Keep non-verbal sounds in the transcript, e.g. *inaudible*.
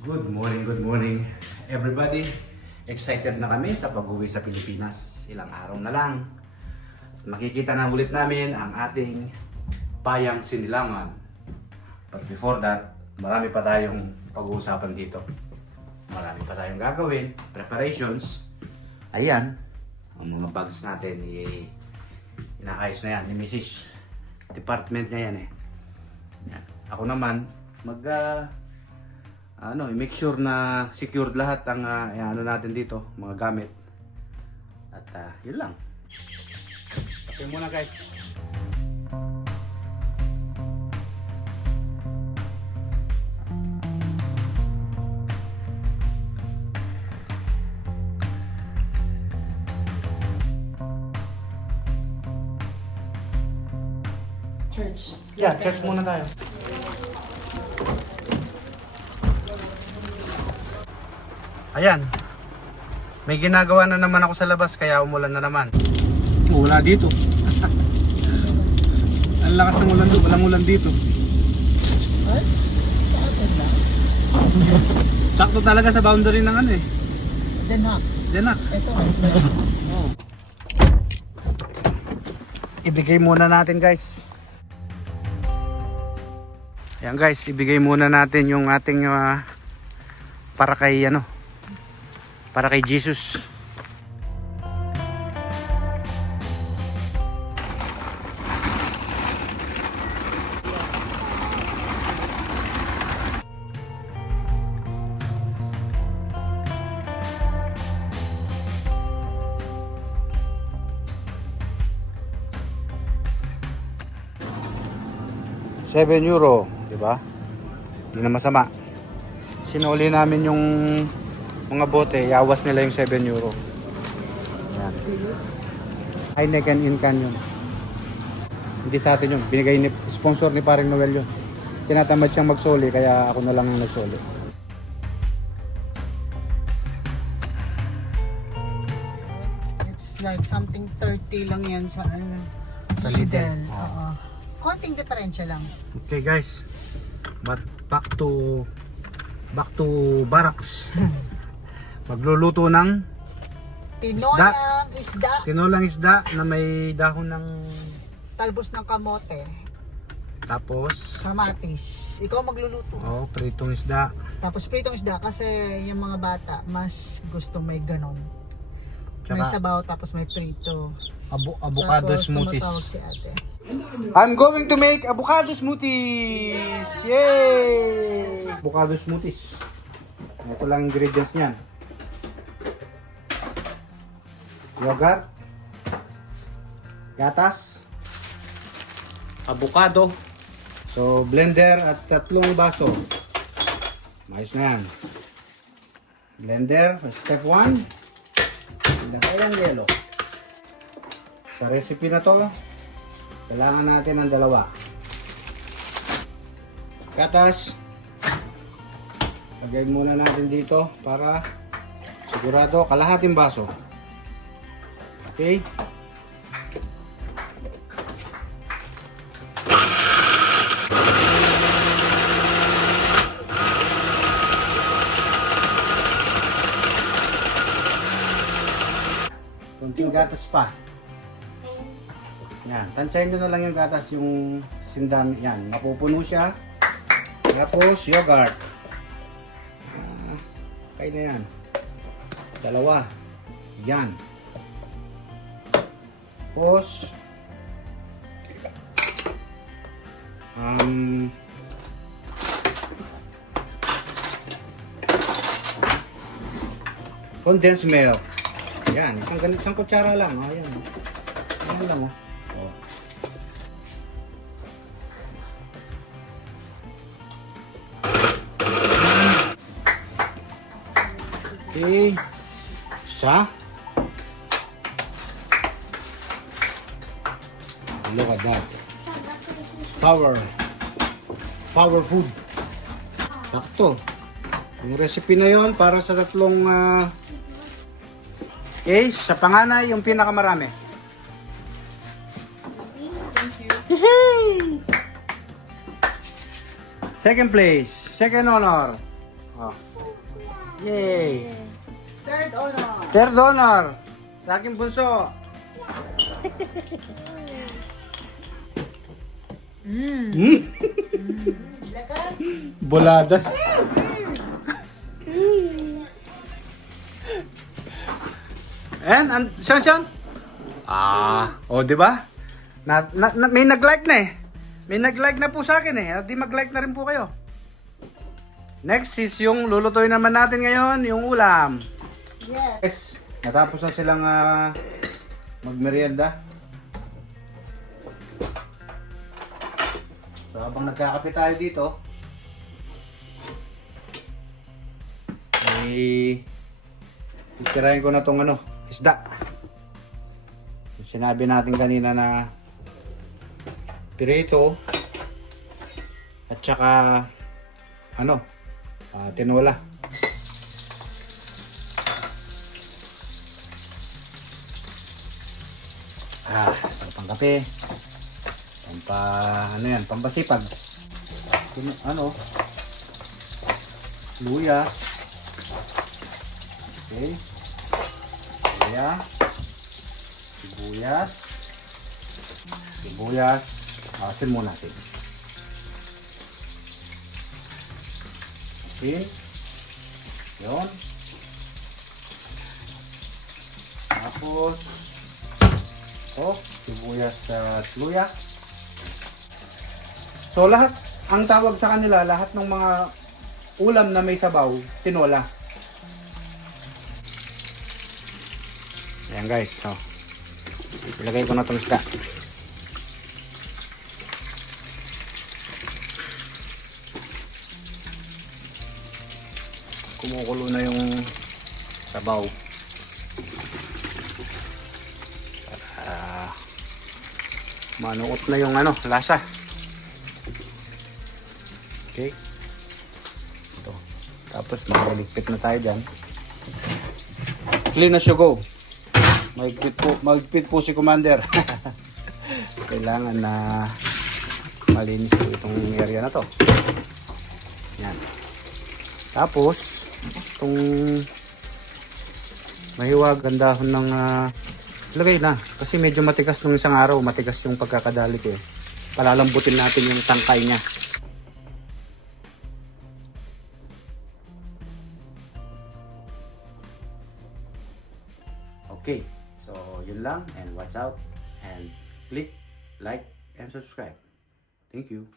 Good morning, good morning everybody. Excited na kami sa pag-uwi sa Pilipinas. Ilang araw na lang. Makikita na ulit namin ang ating payang sinilangan. But before that, marami pa tayong pag-uusapan dito. Marami pa tayong gagawin, preparations. Ayan, ang mga bags natin, i- inaayos na yan ni Mrs. Department niya yan eh. Ako naman, mag ah, ano, i-make sure na secured lahat ang ah, ano natin dito, mga gamit. At ah, yun lang. Okay muna guys. Church. Yeah, church muna tayo. Ayan. May ginagawa na naman ako sa labas kaya umulan na naman. Wala dito. *laughs* Ang lakas ng ulan doon, walang ulan dito. Ay, sa atin lang. Sakto talaga sa boundary ng ano eh. Denak. Diyan Ito, guys, meron. Ibigay muna natin guys. Yan guys, ibigay muna natin yung ating ah, para kay ano para kay Jesus. Seven euro, di ba? Hindi na masama. Sinuli namin yung mga bote, yawas nila yung 7 euro. Yan. Heineken Incan yun. Hindi sa atin yun. Binigay ni sponsor ni paring Noel yun. Tinatamad siyang magsoli kaya ako na lang ang nagsoli. It's like something 30 lang yan sa ano. Sa Lidl. Oo. Konting diferensya lang. Okay guys. But back to back to barracks. *laughs* Magluluto ng Tinolang isda, tinolang isda na may dahon ng talbos ng kamote, tapos kamatis. Ikaw magluluto. oh, pritong isda. Tapos pritong isda kasi yung mga bata mas gusto may ganon. May Tsaka sabaw tapos may prito. abo avocado tapos smoothies. tumatawag si ate. I'm going to make avocado smoothies! Yay! Avocado smoothies. Ito lang ingredients niyan. Yogurt. Gatas. Avocado. So, blender at tatlong baso. Mais na yan. Blender, step 1. Ilagay ang yelo. Sa recipe na to, kailangan natin ng dalawa. Gatas. Lagay muna natin dito para sigurado kalahating baso. Okay? Kunting gatas pa. Yan, tansyahin nyo na lang yung gatas, yung sindan, yan, mapupuno siya. Tapos, yogurt. Ah, kaya na yan. Dalawa. Yan. Tapos, um, condensed milk. Yan, isang ganit, isang kutsara lang. Oh, yan. Yan lang, oh. Oh. Okay. Sa. Look at that. Power. Power food. Sakto. Yung recipe na yon para sa tatlong ah, Okay, sa panganay yung pinakamarami. Thank you. Second place, second honor. Oh. Yay! Third honor. Third honor. Sa aking bunso. *laughs* Mm. *laughs* Boladas. And, and Sean, Sean? Ah, o, di ba? Na, na, na- may nag-like na eh. May nag-like na po sa akin eh. At di mag-like na rin po kayo. Next is yung lulutuin naman natin ngayon, yung ulam. Yes. Yes, natapos na silang ah, magmerienda. So habang nagkakape tayo dito, ay titirahin ko na tong ano, isda. Sinabi natin kanina na pirito at saka ano, ah, tinola. Ah, ito pang kape. Pampa, ano yan, pampasipag. Ano, luya. Okay. Luya. Sibuyas. Sibuyas. Asin muna natin. Asin. Yun. Tapos, Oh, sibuyas at luya. So lahat, ang tawag sa kanila, lahat ng mga ulam na may sabaw, tinola. Ayan guys, so. Ilagay ko na itong isda. Kumukulo na yung sabaw. Ah, manuot na yung ano, lasa. Okay. Ito. Tapos magligpit na tayo dyan. Clean as you go. Magpit po, magpit po si Commander. *laughs* Kailangan na malinis po itong area na to. Yan. Tapos, itong mahiwag ang dahon ng ah, Lagay na. Kasi medyo matigas nung isang araw. Matigas yung pagkakadalik eh. Palalambutin natin yung tangkay niya. Okay. So, yun lang. And watch out. And click, like, and subscribe. Thank you.